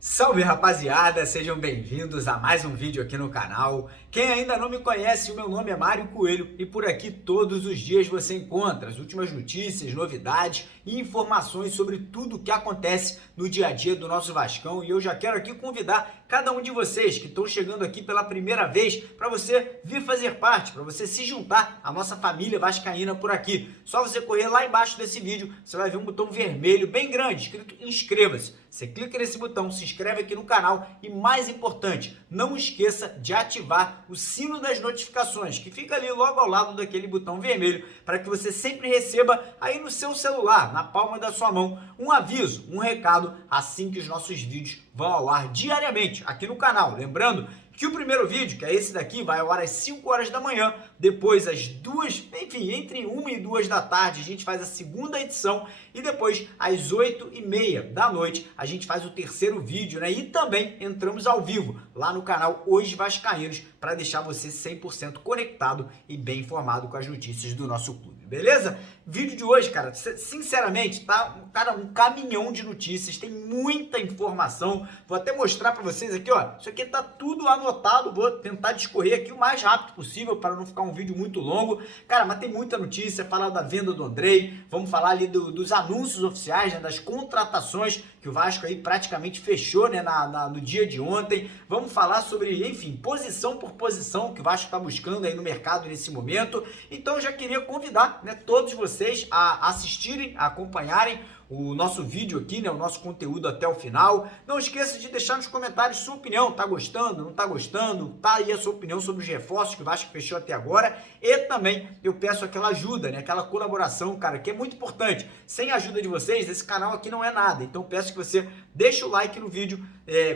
Salve, rapaziada, sejam bem-vindos a mais um vídeo aqui no canal. Quem ainda não me conhece, o meu nome é Mário Coelho e por aqui todos os dias você encontra as últimas notícias, novidades e informações sobre tudo o que acontece no dia a dia do nosso Vascão. E eu já quero aqui convidar cada um de vocês que estão chegando aqui pela primeira vez para você vir fazer parte, para você se juntar à nossa família vascaína por aqui. Só você correr lá embaixo desse vídeo, você vai ver um botão vermelho bem grande escrito inscreva-se. Você clica nesse botão, se inscreve aqui no canal e, mais importante, não esqueça de ativar o sino das notificações, que fica ali logo ao lado daquele botão vermelho, para que você sempre receba aí no seu celular, na palma da sua mão, um aviso, um recado, assim que os nossos vídeos vão ao ar diariamente aqui no canal. Lembrando que o primeiro vídeo, que é esse daqui, vai ao ar às 5 horas da manhã, depois às 2, enfim, entre 1 e 2 da tarde a gente faz a segunda edição e depois às 8h30 da noite a gente faz o terceiro vídeo, né? E também entramos ao vivo lá no canal Os Vascaínos para deixar você 100% conectado e bem informado com as notícias do nosso clube, beleza? Vídeo de hoje, cara, sinceramente, tá um caminhão de notícias, tem muita informação. Vou até mostrar para vocês aqui, ó. Isso aqui tá tudo anotado, vou tentar discorrer aqui o mais rápido possível para não ficar um vídeo muito longo. Cara, mas tem muita notícia, falar da venda do Andrei, vamos falar ali dos anúncios oficiais, né, das contratações que o Vasco aí praticamente fechou, né, no dia de ontem. Vamos falar sobre, enfim, posição por posição que o Vasco está buscando aí no mercado nesse momento. Então eu já queria convidar, né, todos vocês a assistirem, a acompanharem o nosso vídeo aqui, né, o nosso conteúdo até o final. Não esqueça de deixar nos comentários sua opinião, tá gostando, não tá gostando, tá aí a sua opinião sobre os reforços que o Vasco fechou até agora. E também eu peço aquela ajuda, né, aquela colaboração, cara, que é muito importante. Sem a ajuda de vocês, esse canal aqui não é nada. Então peço que você deixe o like no vídeo,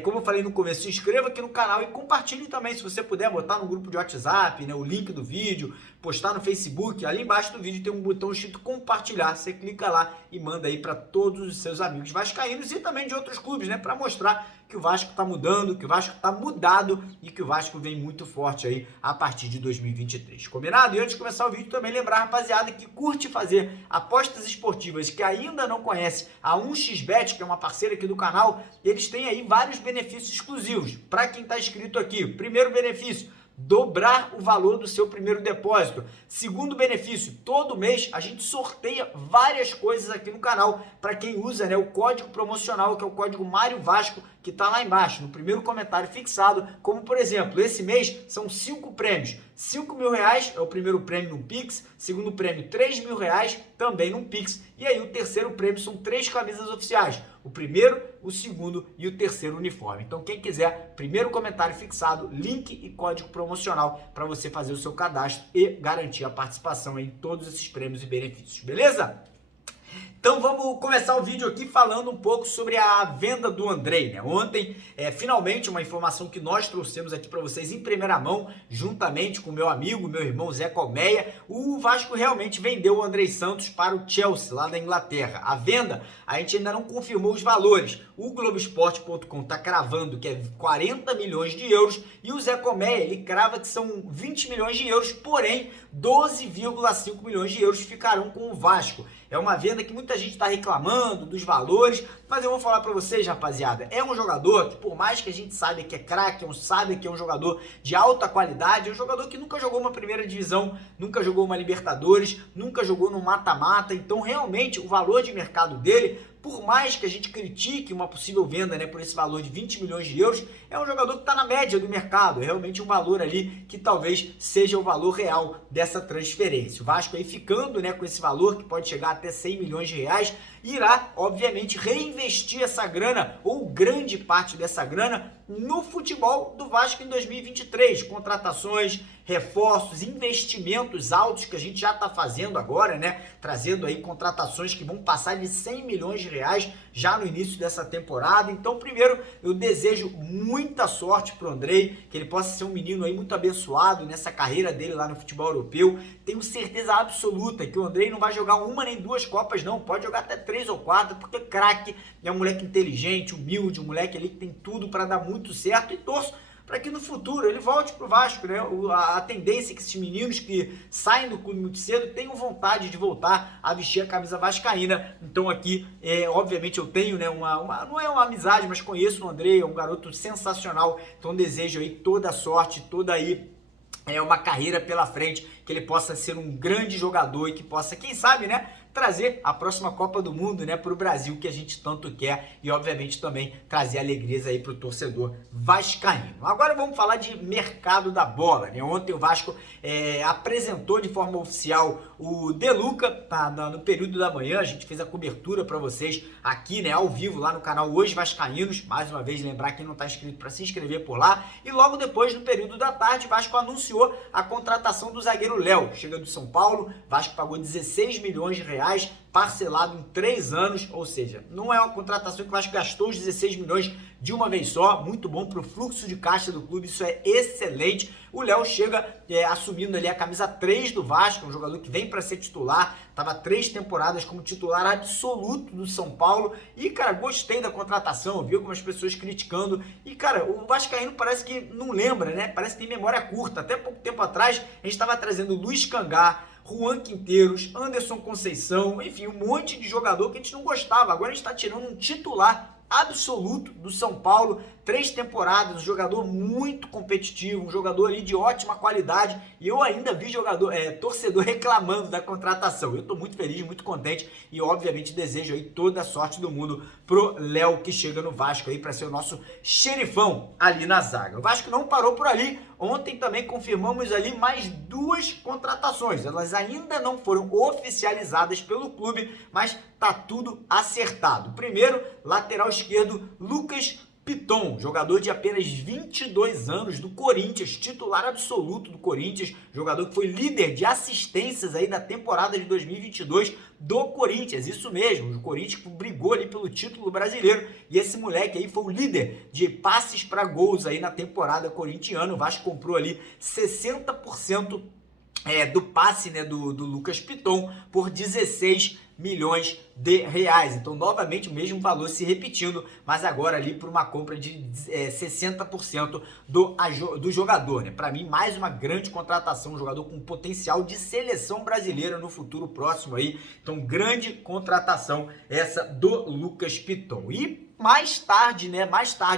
como eu falei no começo, se inscreva aqui no canal e compartilhe também, se você puder, botar no grupo de WhatsApp, né, o link do vídeo, postar no Facebook. Ali embaixo do vídeo tem um botão escrito compartilhar, você clica lá e manda aí para todos os seus amigos vascaínos e também de outros clubes, né, para mostrar que o Vasco está mudando, que o Vasco está mudado e que o Vasco vem muito forte aí a partir de 2023. Combinado? E antes de começar o vídeo, também lembrar, rapaziada, que curte fazer apostas esportivas, que ainda não conhece a 1xBet, que é uma parceira aqui do canal, eles têm aí vários benefícios exclusivos para quem está inscrito aqui. Primeiro benefício, dobrar o valor do seu primeiro depósito. Segundo benefício, todo mês a gente sorteia várias coisas aqui no canal para quem usa, né, o código promocional, que é o código Mário Vasco, que está lá embaixo, no primeiro comentário fixado, como por exemplo, esse mês são 5 prêmios. 5 mil reais é o primeiro prêmio no Pix, segundo prêmio 3 mil reais também no Pix, e aí o terceiro prêmio são 3 camisas oficiais, o primeiro, o segundo e o terceiro uniforme. Então quem quiser, primeiro comentário fixado, link e código promocional para você fazer o seu cadastro e garantir a participação em todos esses prêmios e benefícios, beleza? Então vamos começar o vídeo aqui falando um pouco sobre a venda do Andrei, né? Ontem, finalmente, uma informação que nós trouxemos aqui para vocês em primeira mão, juntamente com meu amigo, meu irmão Zé Colmeia, o Vasco realmente vendeu o Andrei Santos para o Chelsea, lá da Inglaterra. A venda, a gente ainda não confirmou os valores. O Globoesporte.com está cravando que é 40 milhões de euros e o Zé Colmeia, ele crava que são 20 milhões de euros, porém 12,5 milhões de euros ficarão com o Vasco. É uma venda que muita gente está reclamando dos valores, mas eu vou falar para vocês, rapaziada, é um jogador que, por mais que a gente saiba que é craque, sabe que é um jogador de alta qualidade, é um jogador que nunca jogou uma primeira divisão, nunca jogou uma Libertadores, nunca jogou no mata-mata, então realmente o valor de mercado dele, por mais que a gente critique uma possível venda, né, por esse valor de 20 milhões de euros, é um jogador que está na média do mercado, é realmente um valor ali que talvez seja o valor real dessa transferência. O Vasco aí ficando, né, com esse valor que pode chegar até 100 milhões de reais, irá, obviamente, reinvestir essa grana, ou grande parte dessa grana, no futebol do Vasco em 2023. Contratações, reforços, investimentos altos que a gente já está fazendo agora, né? Trazendo aí contratações que vão passar de 100 milhões de reais já no início dessa temporada. Então, primeiro, eu desejo muita sorte para o Andrei, que ele possa ser um menino aí muito abençoado nessa carreira dele lá no futebol europeu. Tenho certeza absoluta que o Andrei não vai jogar uma nem duas Copas, não. Pode jogar até 3 ou 4, porque craque, é um moleque inteligente, humilde, um moleque ali que tem tudo para dar muito certo, e torço para que no futuro ele volte para o Vasco, né? A tendência é que esses meninos que saem do clube muito cedo tenham vontade de voltar a vestir a camisa vascaína. Então aqui, obviamente eu tenho, né, não é uma amizade, mas conheço o André, é um garoto sensacional, então desejo aí toda a sorte, toda aí uma carreira pela frente, que ele possa ser um grande jogador e que possa, quem sabe, né, trazer a próxima Copa do Mundo, né, para o Brasil, que a gente tanto quer, e obviamente também trazer alegrias aí para o torcedor vascaíno. Agora vamos falar de mercado da bola, né? Ontem o Vasco apresentou de forma oficial o De Luca no período da manhã. A gente fez a cobertura para vocês aqui, né, ao vivo lá no canal Os Vascaínos. Mais uma vez lembrar quem não está inscrito para se inscrever por lá. E logo depois, no período da tarde, o Vasco anunciou a contratação do zagueiro Léo, chega do São Paulo. O Vasco pagou 16 milhões de reais, parcelado em 3 anos, ou seja, não é uma contratação que o Vasco gastou os 16 milhões de uma vez só, muito bom para o fluxo de caixa do clube, isso é excelente. O Léo chega assumindo ali a camisa 3 do Vasco, um jogador que vem para ser titular, estava 3 temporadas como titular absoluto do São Paulo, e cara, gostei da contratação, vi algumas pessoas criticando, e cara, o vascaíno parece que não lembra, né, parece que tem memória curta. Até pouco tempo atrás, a gente estava trazendo Luiz Cangá, Juan Quinteiros, Anderson Conceição, enfim, um monte de jogador que a gente não gostava. Agora a gente está tirando um titular absoluto do São Paulo, 3 temporadas, um jogador muito competitivo, um jogador ali de ótima qualidade, e eu ainda vi torcedor reclamando da contratação. Eu estou muito feliz, muito contente, e obviamente desejo aí toda a sorte do mundo pro Léo, que chega no Vasco aí para ser o nosso xerifão ali na zaga. O Vasco não parou por ali. Ontem também confirmamos ali mais 2 contratações. Elas ainda não foram oficializadas pelo clube, mas tá tudo acertado. Primeiro, lateral esquerdo, Lucas Piton, jogador de apenas 22 anos do Corinthians, titular absoluto do Corinthians, jogador que foi líder de assistências aí da temporada de 2022 do Corinthians, isso mesmo, o Corinthians brigou ali pelo título brasileiro, e esse moleque aí foi o líder de passes para gols aí na temporada corintiana. O Vasco comprou ali 60% do passe, né, do Lucas Piton por 16 milhões de reais. Então, novamente, o mesmo valor se repetindo, mas agora ali por uma compra de 60% do jogador, né? Para mim, mais uma grande contratação, um jogador com potencial de seleção brasileira no futuro próximo aí. Então, grande contratação essa do Lucas Piton. E mais tarde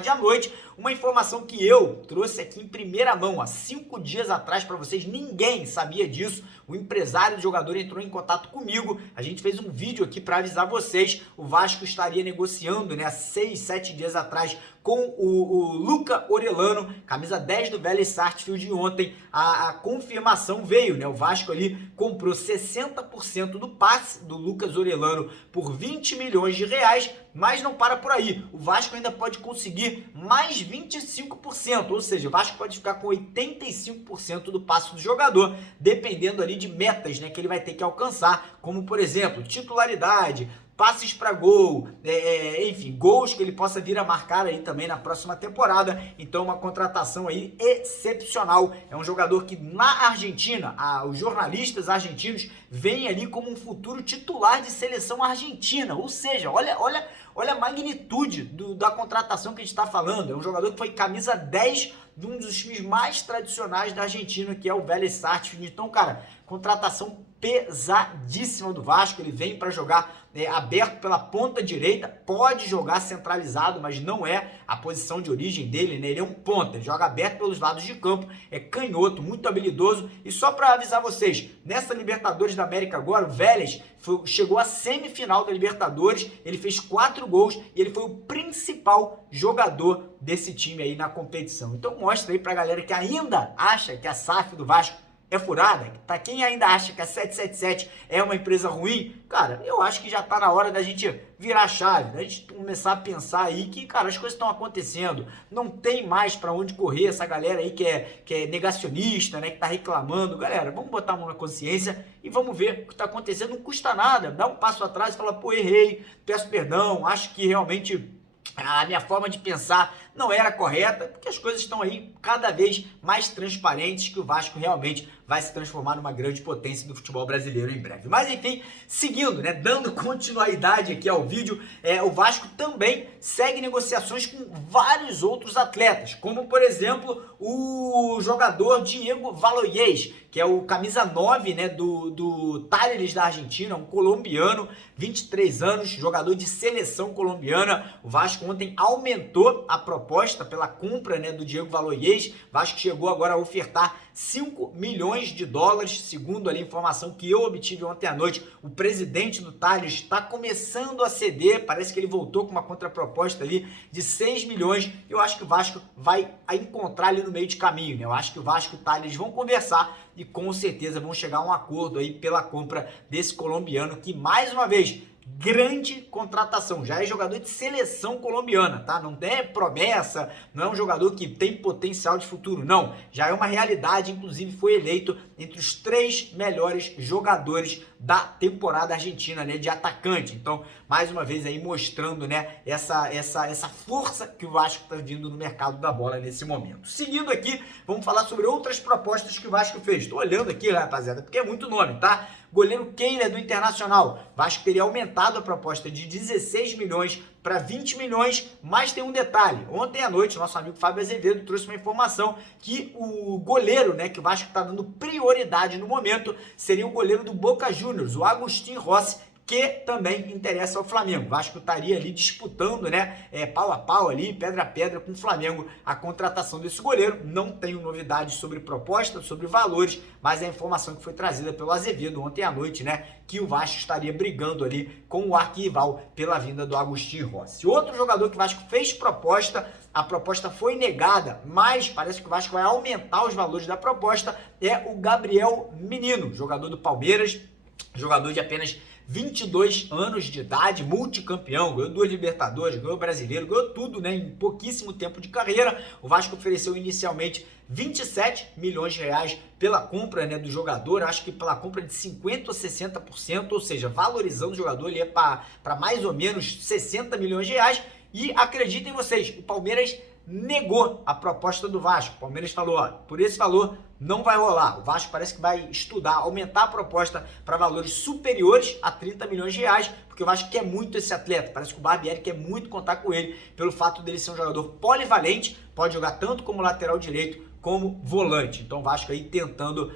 à noite, uma informação que eu trouxe aqui em primeira mão, há 5 dias atrás para vocês, ninguém sabia disso. O empresário do jogador entrou em contato comigo, a gente fez um vídeo aqui para avisar vocês. O Vasco estaria negociando, né, há 6, 7 dias atrás, com o Luca Orellano, camisa 10 do Vélez Sarsfield. E ontem a confirmação veio, né? O Vasco ali comprou 60% do passe do Lucas Orellano por 20 milhões de reais, mas não para por aí. O Vasco ainda pode conseguir mais 25%, ou seja, o Vasco pode ficar com 85% do passe do jogador, dependendo ali de metas, né, que ele vai ter que alcançar, como por exemplo, titularidade, passes para gol, enfim, gols que ele possa vir a marcar aí também na próxima temporada. Então, uma contratação aí excepcional. É um jogador que na Argentina, os jornalistas argentinos veem ali como um futuro titular de seleção argentina. Ou seja, olha a magnitude da contratação que a gente está falando. É um jogador que foi camisa 10 de um dos times mais tradicionais da Argentina, que é o Vélez Sarsfield. Então, cara, contratação pesadíssima do Vasco. Ele vem para jogar aberto pela ponta direita, pode jogar centralizado, mas não é a posição de origem dele, né? Ele é um ponta, ele joga aberto pelos lados de campo, é canhoto, muito habilidoso. E só para avisar vocês, nessa Libertadores da América agora, o Vélez chegou à semifinal da Libertadores, ele fez 4 gols e ele foi o principal jogador desse time aí na competição. Então mostra aí pra galera que ainda acha que a SAF do Vasco é furada, para quem ainda acha que a 777 é uma empresa ruim, cara, eu acho que já tá na hora da gente virar a chave, da gente começar a pensar aí que, cara, as coisas estão acontecendo, não tem mais para onde correr essa galera aí que é negacionista, né, que tá reclamando. Galera, vamos botar a mão na consciência e vamos ver o que tá acontecendo. Não custa nada, dá um passo atrás e fala, pô, errei, peço perdão, acho que realmente a minha forma de pensar não era correta, porque as coisas estão aí cada vez mais transparentes, que o Vasco realmente vai se transformar numa grande potência do futebol brasileiro em breve. Mas enfim, seguindo, né, dando continuidade aqui ao vídeo, o Vasco também segue negociações com vários outros atletas, como por exemplo o jogador Diego Valoyés, que é o camisa 9, né, do Talleres da Argentina, um colombiano, 23 anos, jogador de seleção colombiana. O Vasco ontem aumentou a proposta pela compra, né, do Diego Valoyés. O Vasco chegou agora a ofertar 5 milhões de dólares, segundo ali a informação que eu obtive ontem à noite. O presidente do Talleres está começando a ceder, parece que ele voltou com uma contraproposta ali de 6 milhões. Eu acho que o Vasco vai encontrar ali no meio de caminho, né? Eu acho que o Vasco e o Talleres vão conversar e com certeza vão chegar a um acordo aí pela compra desse colombiano, que mais uma vez, grande contratação, já é jogador de seleção colombiana, tá? Não é promessa, não é um jogador que tem potencial de futuro, não, já é uma realidade, inclusive foi eleito entre os 3 melhores jogadores da temporada argentina, né, de atacante. Então, mais uma vez aí mostrando, né, essa força que o Vasco está vindo no mercado da bola nesse momento. Seguindo aqui, vamos falar sobre outras propostas que o Vasco fez. Estou olhando aqui, rapaziada, porque é muito nome, tá? Goleiro Kehler do Internacional. Vasco teria aumentado a proposta de 16 milhões para 20 milhões, mas tem um detalhe. Ontem à noite, nosso amigo Fábio Azevedo trouxe uma informação que o goleiro, né, que o Vasco está dando prioridade no momento, seria o goleiro do Boca Juniors, o Agustín Rossi, que também interessa ao Flamengo. O Vasco estaria ali disputando, né, pau a pau ali, pedra a pedra com o Flamengo, a contratação desse goleiro. Não tenho novidades sobre proposta, sobre valores, mas é a informação que foi trazida pelo Azevedo ontem à noite, né, que o Vasco estaria brigando ali com o arquirrival pela vinda do Agustín Rossi. Outro jogador que o Vasco fez proposta, a proposta foi negada, mas parece que o Vasco vai aumentar os valores da proposta, é o Gabriel Menino, jogador do Palmeiras, jogador de apenas 22 anos de idade, multicampeão, ganhou 2 Libertadores, ganhou Brasileiro, ganhou tudo, né, em pouquíssimo tempo de carreira. O Vasco ofereceu inicialmente 27 milhões de reais pela compra, né, do jogador, acho que pela compra de 50% ou 60%, ou seja, valorizando o jogador, ele é para mais ou menos 60 milhões de reais. E acreditem vocês, o Palmeiras negou a proposta do Vasco. O Palmeiras falou, ó, por esse valor não vai rolar. O Vasco parece que vai estudar, aumentar a proposta para valores superiores a 30 milhões de reais, porque o Vasco quer muito esse atleta. Parece que o Barbieri quer muito contar com ele, pelo fato dele ser um jogador polivalente, pode jogar tanto como lateral direito como volante. Então o Vasco aí tentando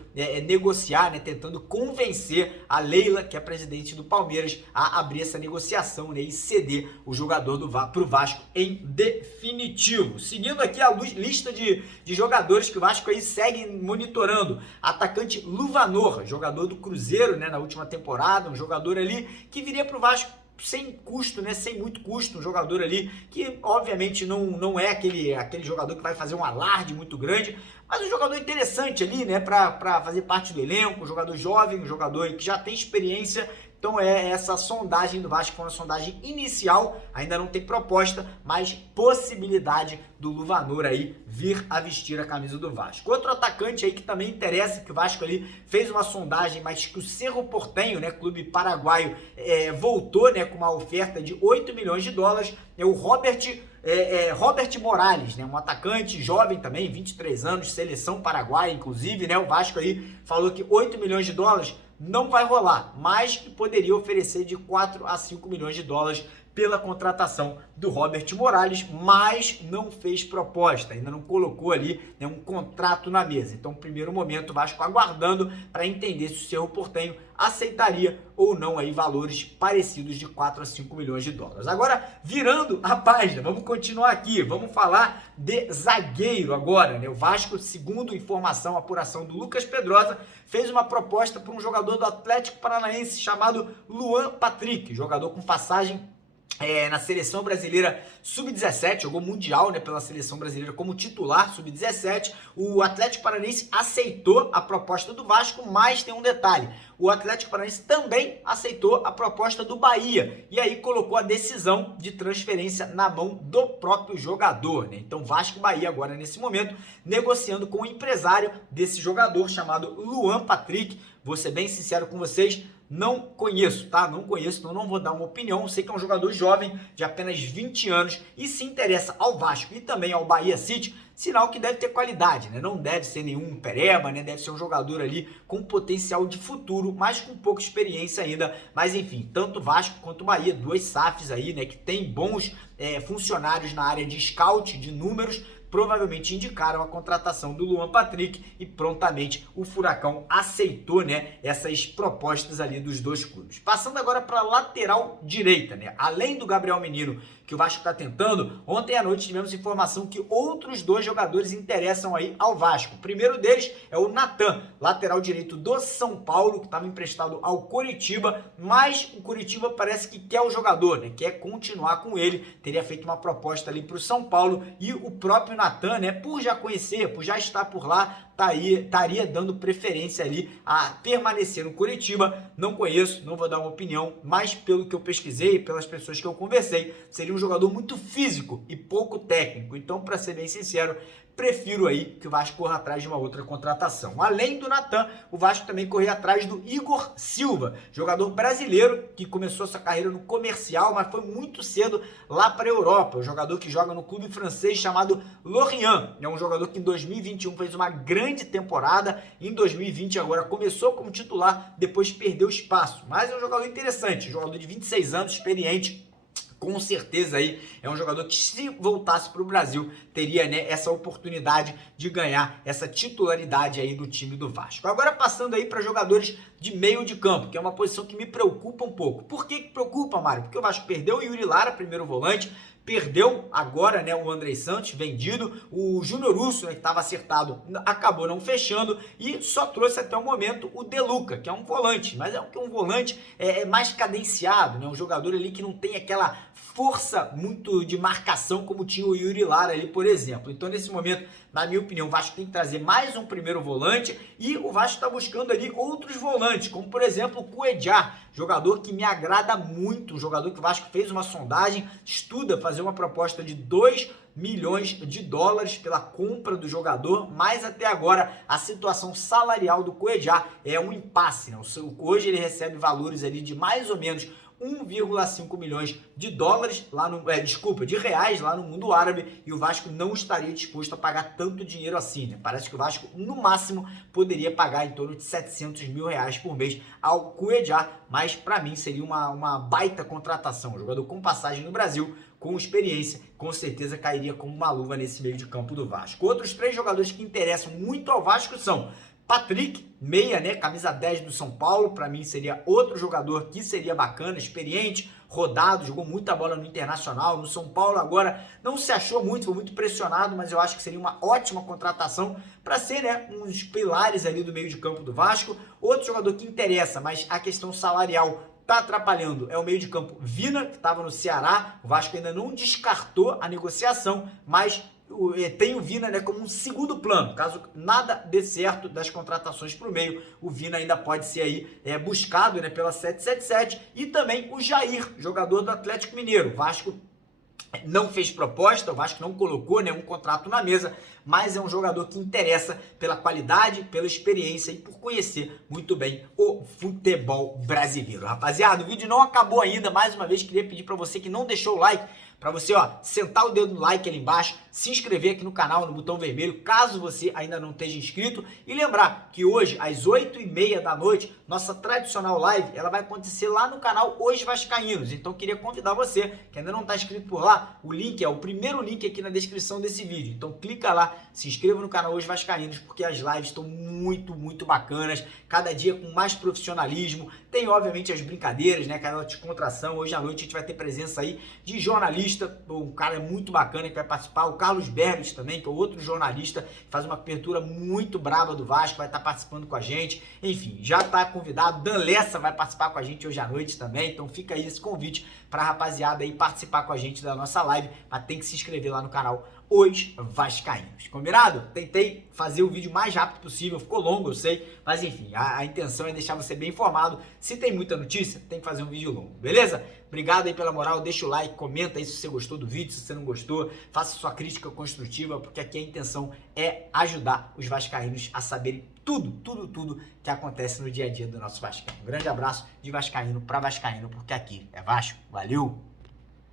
negociar, né, tentando convencer a Leila, que é a presidente do Palmeiras, a abrir essa negociação, né, e ceder o jogador para o Vasco em definitivo. Seguindo aqui a lista de jogadores que o Vasco aí segue monitorando. Atacante Luvanor, jogador do Cruzeiro, né, na última temporada, um jogador ali que viria para o Vasco sem custo, né? Sem muito custo, um jogador ali que obviamente não é aquele jogador que vai fazer um alarde muito grande, mas um jogador interessante ali, né, para fazer parte do elenco, um jogador jovem, um jogador que já tem experiência. Então essa sondagem do Vasco foi uma sondagem inicial, ainda não tem proposta, mas possibilidade do Luvanor aí vir a vestir a camisa do Vasco. Outro atacante aí que também interessa, que o Vasco ali fez uma sondagem, mas que o Cerro Porteño, né, clube paraguaio, voltou, né, com uma oferta de 8 milhões de dólares, é o Robert Morales, né, um atacante jovem também, 23 anos, seleção paraguaia, inclusive, né, o Vasco aí falou que 8 milhões de dólares não vai rolar, mas que poderia oferecer de 4 a 5 milhões de dólares pela contratação do Robert Morales, mas não fez proposta, ainda não colocou ali, né, um contrato na mesa. Então, no primeiro momento, o Vasco aguardando para entender se o Cerro Porteño aceitaria ou não aí valores parecidos de 4 a 5 milhões de dólares. Agora, virando a página, vamos continuar aqui, vamos falar de zagueiro agora, né? O Vasco, segundo informação, apuração do Lucas Pedrosa, fez uma proposta para um jogador do Atlético Paranaense chamado Luan Patrick, jogador com passagem na seleção brasileira sub-17, jogou mundial, né, pela seleção brasileira como titular sub-17. O Atlético Paranaense aceitou a proposta do Vasco, mas tem um detalhe: o Atlético Paranaense também aceitou a proposta do Bahia e aí colocou a decisão de transferência na mão do próprio jogador, né? Então Vasco e Bahia agora nesse momento negociando com o empresário desse jogador chamado Luan Patrick. Vou ser bem sincero com vocês, não conheço, tá? Não conheço, então não vou dar uma opinião. Sei que é um jogador jovem, de apenas 20 anos, e se interessa ao Vasco e também ao Bahia City, sinal que deve ter qualidade, né? Não deve ser nenhum pereba, né? Deve ser um jogador ali com potencial de futuro, mas com pouca experiência ainda. Mas enfim, tanto Vasco quanto Bahia, duas SAFs aí, né? Que tem bons funcionários na área de scout, de números, provavelmente indicaram a contratação do Luan Patrick e prontamente o Furacão aceitou, né, essas propostas ali dos dois clubes. Passando agora para a lateral direita, né? Além do Gabriel Menino, que o Vasco está tentando, ontem à noite tivemos informação que outros dois jogadores interessam aí ao Vasco. O primeiro deles é o Natan, lateral direito do São Paulo, que estava emprestado ao Coritiba, mas o Coritiba parece que quer o jogador, né? Quer continuar com ele, teria feito uma proposta ali para o São Paulo e o próprio Natan, né, por já conhecer, por já estar por lá, estaria dando preferência ali a permanecer no Coritiba. Não conheço, não vou dar uma opinião, mas pelo que eu pesquisei, pelas pessoas que eu conversei, seria um jogador muito físico e pouco técnico. Então, para ser bem sincero, prefiro aí que o Vasco corra atrás de uma outra contratação. Além do Natan, o Vasco também correu atrás do Igor Silva, jogador brasileiro que começou sua carreira no Comercial, mas foi muito cedo lá para a Europa. Um jogador que joga no clube francês chamado Lorient. É um jogador que em 2021 fez uma grande temporada, em 2020 agora começou como titular, depois perdeu espaço. Mas é um jogador interessante, jogador de 26 anos, experiente. Com certeza aí é um jogador que, se voltasse para o Brasil, teria, né, essa oportunidade de ganhar essa titularidade aí do time do Vasco. Agora passando aí para jogadores de meio de campo, que é uma posição que me preocupa um pouco. Por que preocupa, Mário? Porque o Vasco perdeu o Yuri Lara, primeiro volante, perdeu agora, né, o Andrei Santos, vendido, o Júnior Urso, né, que estava acertado, acabou não fechando e só trouxe até o momento o De Luca, que é um volante, mas é um volante mais cadenciado, né, um jogador ali que não tem aquela força muito de marcação como tinha o Yuri Lara ali, por exemplo. Então, nesse momento, na minha opinião, o Vasco tem que trazer mais um primeiro volante e o Vasco está buscando ali outros volantes, como por exemplo o Cuéllar, jogador que me agrada muito, um jogador que o Vasco fez uma sondagem, estuda fazer uma proposta de 2 milhões de dólares pela compra do jogador, mas até agora a situação salarial do Cuéllar é um impasse, né? Hoje ele recebe valores ali de mais ou menos 1,5 milhões de dólares lá no, de reais lá no mundo árabe, e o Vasco não estaria disposto a pagar tanto dinheiro assim, né? Parece que o Vasco no máximo poderia pagar em torno de 700 mil reais por mês ao Cuéllar, mas para mim seria uma baita contratação, um jogador com passagem no Brasil, com experiência, com certeza cairia como uma luva nesse meio de campo do Vasco. Outros 3 jogadores que interessam muito ao Vasco são Patrick, meia, né, camisa 10 do São Paulo, para mim seria outro jogador que seria bacana, experiente, rodado, jogou muita bola no Internacional, no São Paulo agora não se achou muito, foi muito pressionado, mas eu acho que seria uma ótima contratação para ser, né, um dos pilares ali do meio de campo do Vasco. Outro jogador que interessa, mas a questão salarial tá atrapalhando, é o meio de campo Vina, que estava no Ceará. O Vasco ainda não descartou a negociação, mas tem o Vina, né, como um segundo plano. Caso nada dê certo das contratações para o meio, o Vina ainda pode ser aí buscado, né, pela 777. E também o Jair, jogador do Atlético Mineiro. O Vasco não fez proposta, o Vasco não colocou, né, um contrato na mesa, mas é um jogador que interessa pela qualidade, pela experiência e por conhecer muito bem o futebol brasileiro. Rapaziada, o vídeo não acabou ainda. Mais uma vez, queria pedir para você que não deixou o like, para você, sentar o dedo no like ali embaixo, se inscrever aqui no canal, no botão vermelho, caso você ainda não esteja inscrito, e lembrar que hoje, às 8h30 da noite, nossa tradicional live, ela vai acontecer lá no canal Os Vascaínos. Então, queria convidar você, que ainda não está inscrito por lá, o link é o primeiro link aqui na descrição desse vídeo. Então, clica lá, se inscreva no canal Os Vascaínos, porque as lives estão muito, muito bacanas, cada dia com mais profissionalismo. Tem, obviamente, as brincadeiras, né, aquela descontração. Hoje à noite a gente vai ter presença aí de jornalista, um cara muito bacana que vai participar, o Carlos Bernes também, que é outro jornalista, que faz uma cobertura muito braba do Vasco, vai estar participando com a gente. Enfim, já está convidado. Dan Lessa vai participar com a gente hoje à noite também, então fica aí esse convite para a rapaziada aí participar com a gente da nossa live, mas tem que se inscrever lá no canal os vascaínos. Combinado? Tentei fazer o vídeo mais rápido possível, ficou longo, eu sei, mas enfim, a intenção é deixar você bem informado. Se tem muita notícia, tem que fazer um vídeo longo, beleza? Obrigado aí pela moral, deixa o like, comenta aí se você gostou do vídeo, se você não gostou, faça sua crítica construtiva, porque aqui a intenção é ajudar os vascaínos a saberem tudo que acontece no dia a dia do nosso vascaíno. Um grande abraço de vascaíno para vascaíno, porque aqui é Vasco. Valeu!